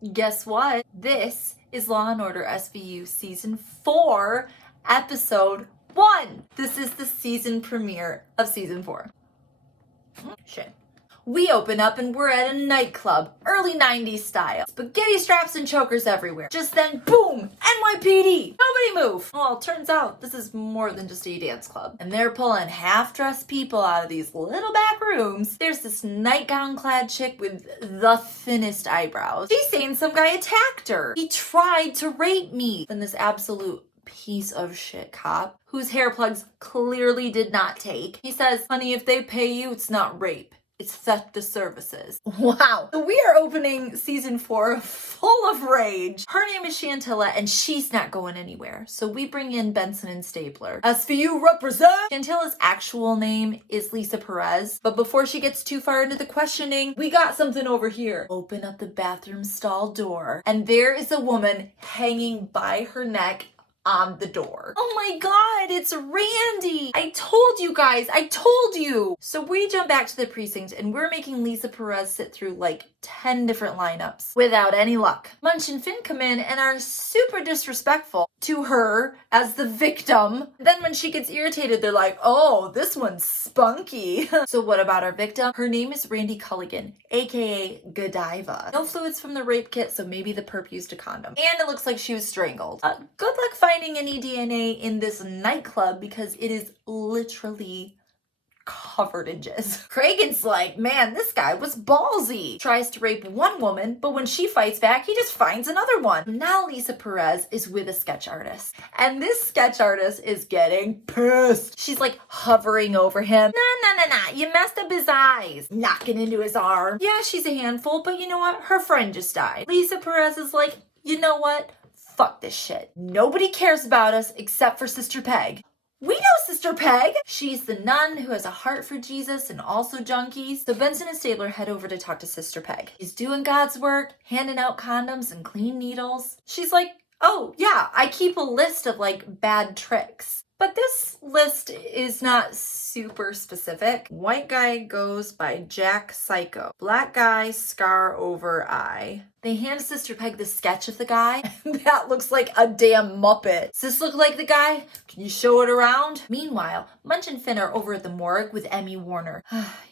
Guess what? This is Law & Order SVU Season 4, Episode 1. This is the season premiere of Season 4. Shit. We open up and we're at a nightclub, early 90s style. Spaghetti straps and chokers everywhere. Just then, boom, NYPD. Nobody move. Well, it turns out this is more than just a dance club. And they're pulling half-dressed people out of these little back rooms. There's this nightgown-clad chick with the thinnest eyebrows. She's saying some guy attacked her. He tried to rape me. And this absolute piece of shit cop, whose hair plugs clearly did not take, he says, honey, if they pay you, it's not rape. It's theft of services. Wow. So we are opening season 4 full of rage. Her name is Chantilla and she's not going anywhere. So we bring in Benson and Stabler. SVU represent! Chantilla's actual name is Lisa Perez. But before she gets too far into the questioning, we got something over here. Open up the bathroom stall door. And there is a woman hanging by her neck on the door. Oh my god, it's Randy! I told you guys, I told you! So we jump back to the precinct and we're making Lisa Perez sit through like 10 different lineups without any luck. Munch and Finn come in and are super disrespectful to her as the victim. Then when she gets irritated, they're like, oh, this one's spunky. So what about our victim? Her name is Randy Culligan, aka Godiva. No fluids from the rape kit, so maybe the perp used a condom. And it looks like she was strangled. Good luck finding any DNA in this nightclub because it is literally covered in jizz. Cragen's like, man, this guy was ballsy. Tries to rape one woman, but when she fights back, he just finds another one. Now Lisa Perez is with a sketch artist, and this sketch artist is getting pissed. She's like hovering over him. Nah, you messed up his eyes. Knocking into his arm. Yeah, she's a handful, but you know what? Her friend just died. Lisa Perez is like, you know what? Fuck this shit. Nobody cares about us except for Sister Peg. We know Sister Peg! She's the nun who has a heart for Jesus and also junkies. So Benson and Stabler head over to talk to Sister Peg. She's doing God's work, handing out condoms and clean needles. She's like, oh yeah, I keep a list of like bad tricks. But this list is not super specific. White guy goes by Jack Psycho. Black guy, scar over eye. They hand Sister Peg the sketch of the guy. That looks like a damn Muppet. Does this look like the guy? Can you show it around? Meanwhile, Munch and Finn are over at the morgue with Emmy Warner.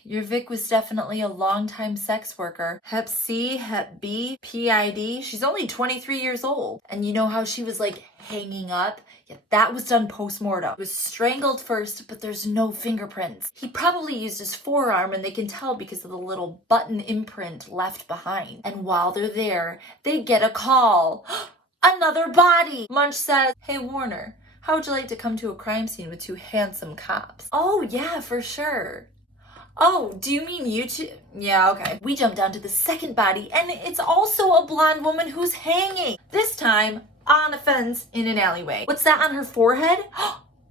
Your Vic was definitely a long-time sex worker. Hep C, Hep B, PID. She's only 23 years old. And you know how she was like hanging up? Yeah, that was done post-mortem. It was strangled first, but there's no fingerprints. He probably used his forearm and they can tell because of the little button imprint left behind. And while they're there, they get a call. Another body! Munch says, hey Warner, how would you like to come to a crime scene with two handsome cops? Oh yeah, for sure. Oh, do you mean you two? Yeah, okay. We jump down to the second body and it's also a blonde woman who's hanging. This time, on a fence in an alleyway. What's that on her forehead?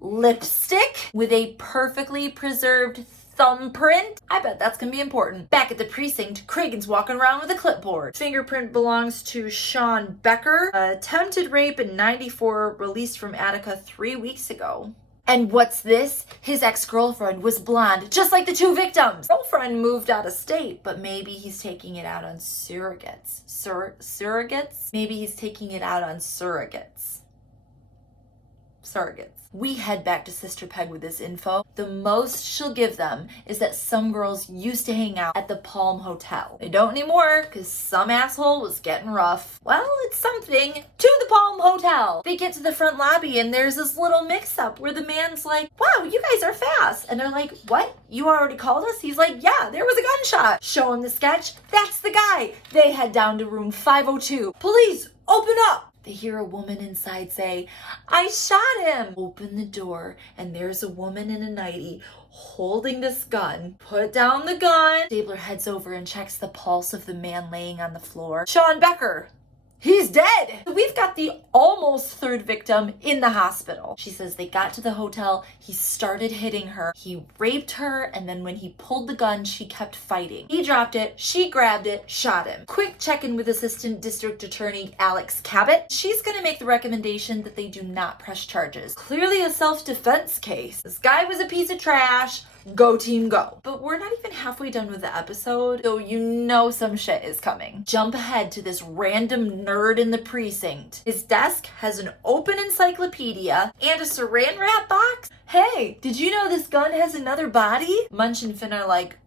Lipstick with a perfectly preserved thumbprint? I bet that's gonna be important. Back at the precinct, Cragen's walking around with a clipboard. Fingerprint belongs to Sean Becker. Attempted rape in 94, released from Attica 3 weeks ago. And what's this? His ex-girlfriend was blonde, just like the two victims. Girlfriend moved out of state, but maybe he's taking it out on surrogates. Surrogates? Maybe he's taking it out on surrogates. Surrogates. We head back to Sister Peg with this info. The most she'll give them is that some girls used to hang out at the Palm Hotel. They don't anymore because some asshole was getting rough. Well, it's something. To the Palm Hotel. They get to the front lobby and there's this little mix-up where the man's like, wow, you guys are fast. And they're like, what? You already called us? He's like, yeah, there was a gunshot. Show him the sketch. That's the guy. They head down to room 502. Police, open up. They hear a woman inside say, I shot him. Open the door and there's a woman in a nightie holding this gun. Put down the gun. Stabler heads over and checks the pulse of the man laying on the floor. Sean Becker. He's dead! We've got the almost third victim in the hospital. She says they got to the hotel, he started hitting her, he raped her, and then when he pulled the gun, she kept fighting. He dropped it, she grabbed it, shot him. Quick check-in with Assistant District Attorney Alex Cabot. She's gonna make the recommendation that they do not press charges. Clearly a self-defense case. This guy was a piece of trash. Go team go. But we're not even halfway done with the episode, so you know some shit is coming. Jump ahead to this random nerd in the precinct. His desk has an open encyclopedia and a saran wrap box. Hey, did you know this gun has another body? Munch and Finn are like,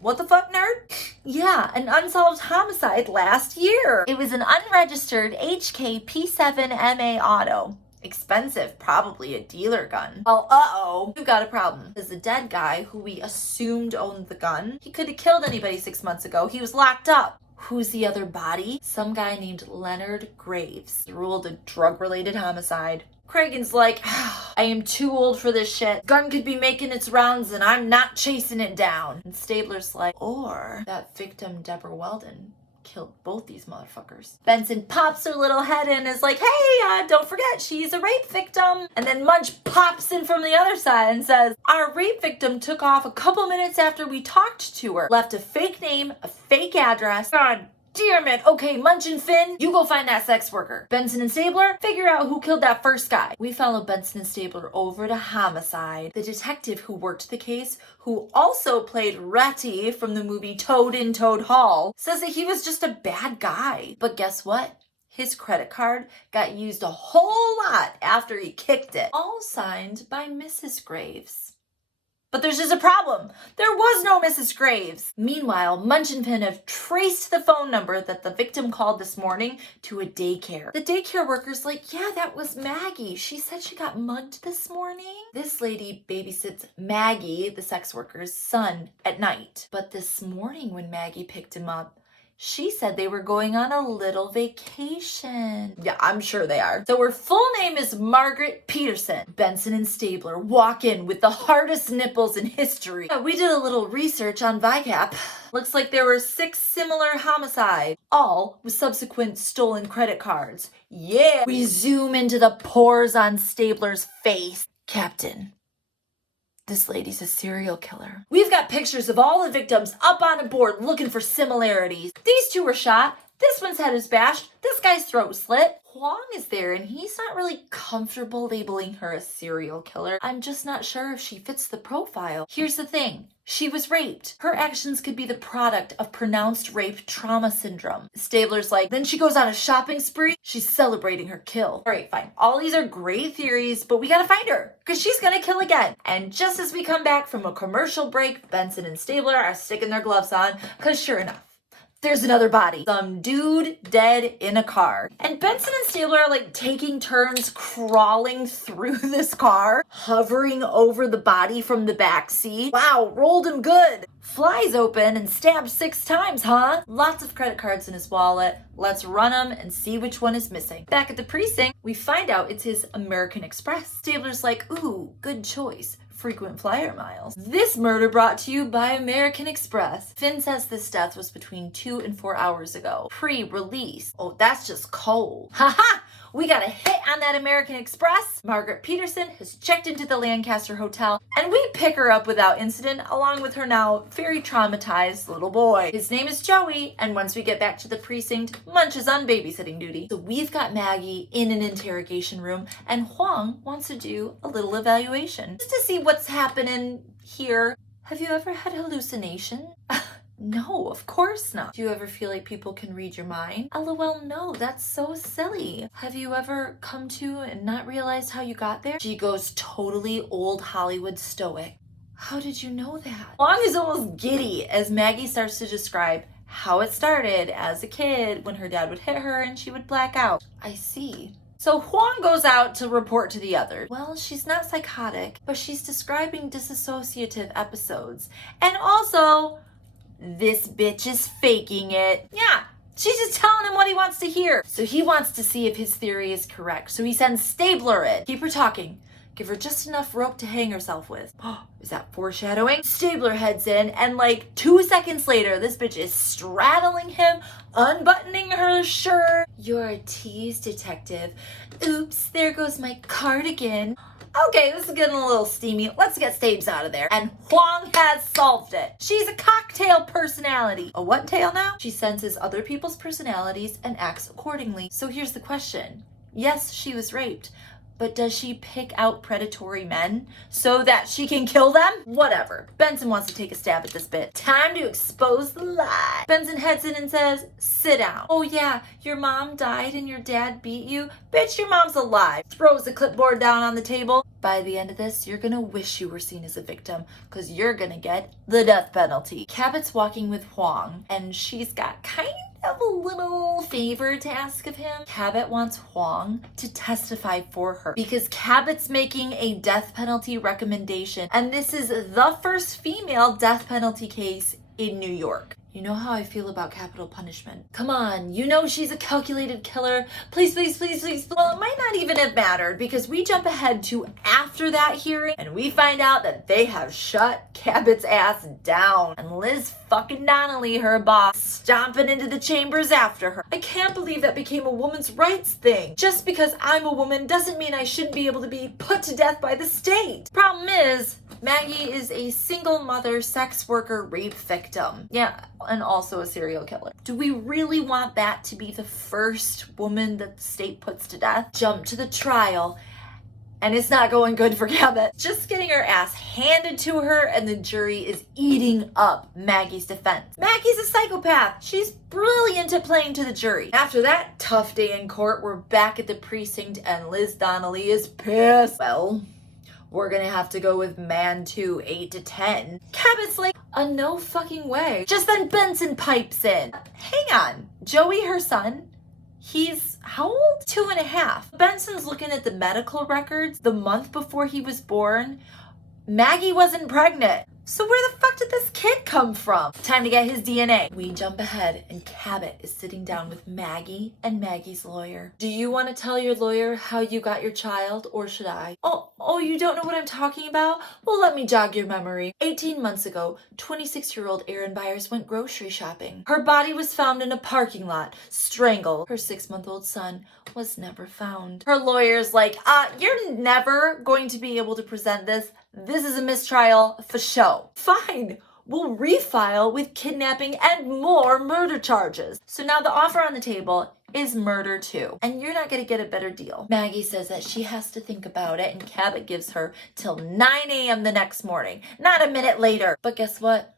what the fuck, nerd? Yeah, an unsolved homicide last year. It was an unregistered HK P7MA auto. Expensive, probably a dealer gun. Well, we've got a problem. Because the dead guy who we assumed owned the gun, he could have killed anybody 6 months ago. He was locked up. Who's the other body? Some guy named Leonard Graves. He ruled a drug-related homicide. Cragen's like, I am too old for this shit. Gun could be making its rounds and I'm not chasing it down. And Stabler's like, or that victim, Deborah Weldon, killed both these motherfuckers. Benson pops her little head in and is like, hey, don't forget, she's a rape victim. And then Munch pops in from the other side and says, our rape victim took off a couple minutes after we talked to her. Left a fake name, a fake address. God damn it. Okay, Munch and Finn, you go find that sex worker. Benson and Stabler, figure out who killed that first guy. We follow Benson and Stabler over to homicide. The detective who worked the case, who also played Ratty from the movie Toad in Toad Hall, says that he was just a bad guy. But guess what? His credit card got used a whole lot after he kicked it. All signed by Mrs. Graves. But there's just a problem. There was no Mrs. Graves. Meanwhile, Munch and Finn have traced the phone number that the victim called this morning to a daycare. The daycare worker's like, yeah, that was Maggie. She said she got mugged this morning. This lady babysits Maggie, the sex worker's son, at night. But this morning when Maggie picked him up, she said they were going on a little vacation. Yeah, I'm sure they are. So her full name is Margaret Peterson. Benson and Stabler walk in with the hardest nipples in history. We did a little research on VICAP. Looks like there were 6 similar homicides, all with subsequent stolen credit cards. Yeah! We zoom into the pores on Stabler's face. Captain, this lady's a serial killer. We've got pictures of all the victims up on a board looking for similarities. These two were shot. This one's head is bashed. This guy's throat was slit. Huang is there and he's not really comfortable labeling her a serial killer. I'm just not sure if she fits the profile. Here's the thing. She was raped. Her actions could be the product of pronounced rape trauma syndrome. Stabler's like, then she goes on a shopping spree. She's celebrating her kill. All right, fine. All these are great theories, but we gotta find her because she's gonna kill again. And just as we come back from a commercial break, Benson and Stabler are sticking their gloves on because sure enough, there's another body. Some dude dead in a car. And Benson and Stabler are like taking turns crawling through this car, hovering over the body from the back seat. Wow, rolled him good. Flies open and stabbed 6 times, huh? Lots of credit cards in his wallet. Let's run them and see which one is missing. Back at the precinct, we find out it's his American Express. Stabler's like, ooh, good choice. Frequent flyer miles. This murder brought to you by American Express. Finn says this death was between 2 and 4 hours ago. Pre-release. Oh, that's just cold. Haha! We got a hit on that American Express. Margaret Peterson has checked into the Lancaster Hotel, and we pick her up without incident, along with her now very traumatized little boy. His name is Joey, and once we get back to the precinct, Munch is on babysitting duty. So we've got Maggie in an interrogation room, and Huang wants to do a little evaluation, just to see what's happening here. Have you ever had hallucination? No, of course not. Do you ever feel like people can read your mind? LOL, no, that's so silly. Have you ever come to and not realized how you got there? She goes totally old Hollywood stoic. How did you know that? Huang is almost giddy as Maggie starts to describe how it started as a kid when her dad would hit her and she would black out. I see. So Huang goes out to report to the others. Well, she's not psychotic, but she's describing disassociative episodes. And also, this bitch is faking it. Yeah, she's just telling him what he wants to hear. So he wants to see if his theory is correct. So he sends Stabler in. Keep her talking. Give her just enough rope to hang herself with. Oh, is that foreshadowing? Stabler heads in, and like 2 seconds later, this bitch is straddling him, unbuttoning her shirt. You're a tease, detective. Oops, there goes my cardigan. Okay, this is getting a little steamy. Let's get Stabes out of there. And Huang has solved it. She's a cocktail personality. A what tail now? She senses other people's personalities and acts accordingly. So here's the question. Yes, she was raped, But does she pick out predatory men so that she can kill them? Whatever. Benson wants to take a stab at this bit. Time to expose the lie. Benson heads in and says, sit down. Oh yeah, your mom died and your dad beat you? Bitch, your mom's alive. Throws the clipboard down on the table. By the end of this, you're gonna wish you were seen as a victim because you're gonna get the death penalty. Cabot's walking with Huang and she's got kind of a little favor to ask of him. Cabot wants Huang to testify for her because Cabot's making a death penalty recommendation, and this is the first female death penalty case in New York. You know how I feel about capital punishment. Come on, you know she's a calculated killer. Please, please, please, please. Well, it might not even have mattered because we jump ahead to after that hearing and we find out that they have shut Cabot's ass down. And Liz fucking Donnelly, her boss, stomping into the chambers after her. I can't believe that became a woman's rights thing. Just because I'm a woman doesn't mean I shouldn't be able to be put to death by the state. Problem is, Maggie is a single mother sex worker rape victim. Yeah, and also a serial killer. Do we really want that to be the first woman that the state puts to death? Jump to the trial, and it's not going good for Cabot. Just getting her ass handed to her, and the jury is eating up Maggie's defense. Maggie's a psychopath. She's brilliant at playing to the jury. After that tough day in court, we're back at the precinct, and Liz Donnelly is pissed. Well, we're gonna have to go with man 2, 8 to 10. Cabot's like, no fucking way. Just then Benson pipes in. Hang on, Joey, her son, he's how old? 2.5. Benson's looking at the medical records. The month before he was born, Maggie wasn't pregnant. So where the fuck did this kid come from? Time to get his DNA. We jump ahead and Cabot is sitting down with Maggie and Maggie's lawyer. Do you want to tell your lawyer how you got your child, or should I? Oh, you don't know what I'm talking about? Well, let me jog your memory. 18 months ago, 26-year-old Erin Byers went grocery shopping. Her body was found in a parking lot, strangled. Her 6-month-old son was never found. Her lawyer's like, you're never going to be able to present this. This is a mistrial for show. Fine, we'll refile with kidnapping and more murder charges. So now the offer on the table is murder 2, and you're not gonna get a better deal. Maggie says that she has to think about it, and Cabot gives her till 9 a.m. the next morning, not a minute later. But guess what?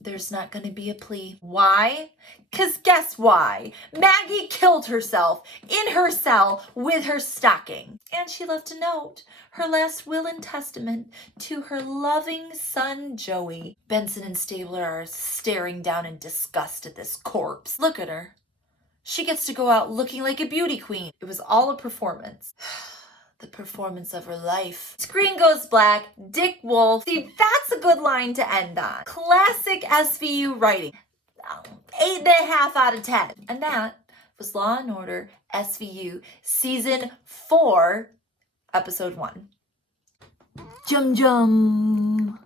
There's not gonna be a plea. Why? Cause guess why? Maggie killed herself in her cell with her stocking. And she left a note, her last will and testament, to her loving son, Joey. Benson and Stabler are staring down in disgust at this corpse. Look at her. She gets to go out looking like a beauty queen. It was all a performance. The performance of her life. Screen goes black. Dick Wolf. See, that's a good line to end on. Classic SVU writing. 8.5 out of 10. And that was Law & Order SVU Season 4, Episode 1. Jum jum.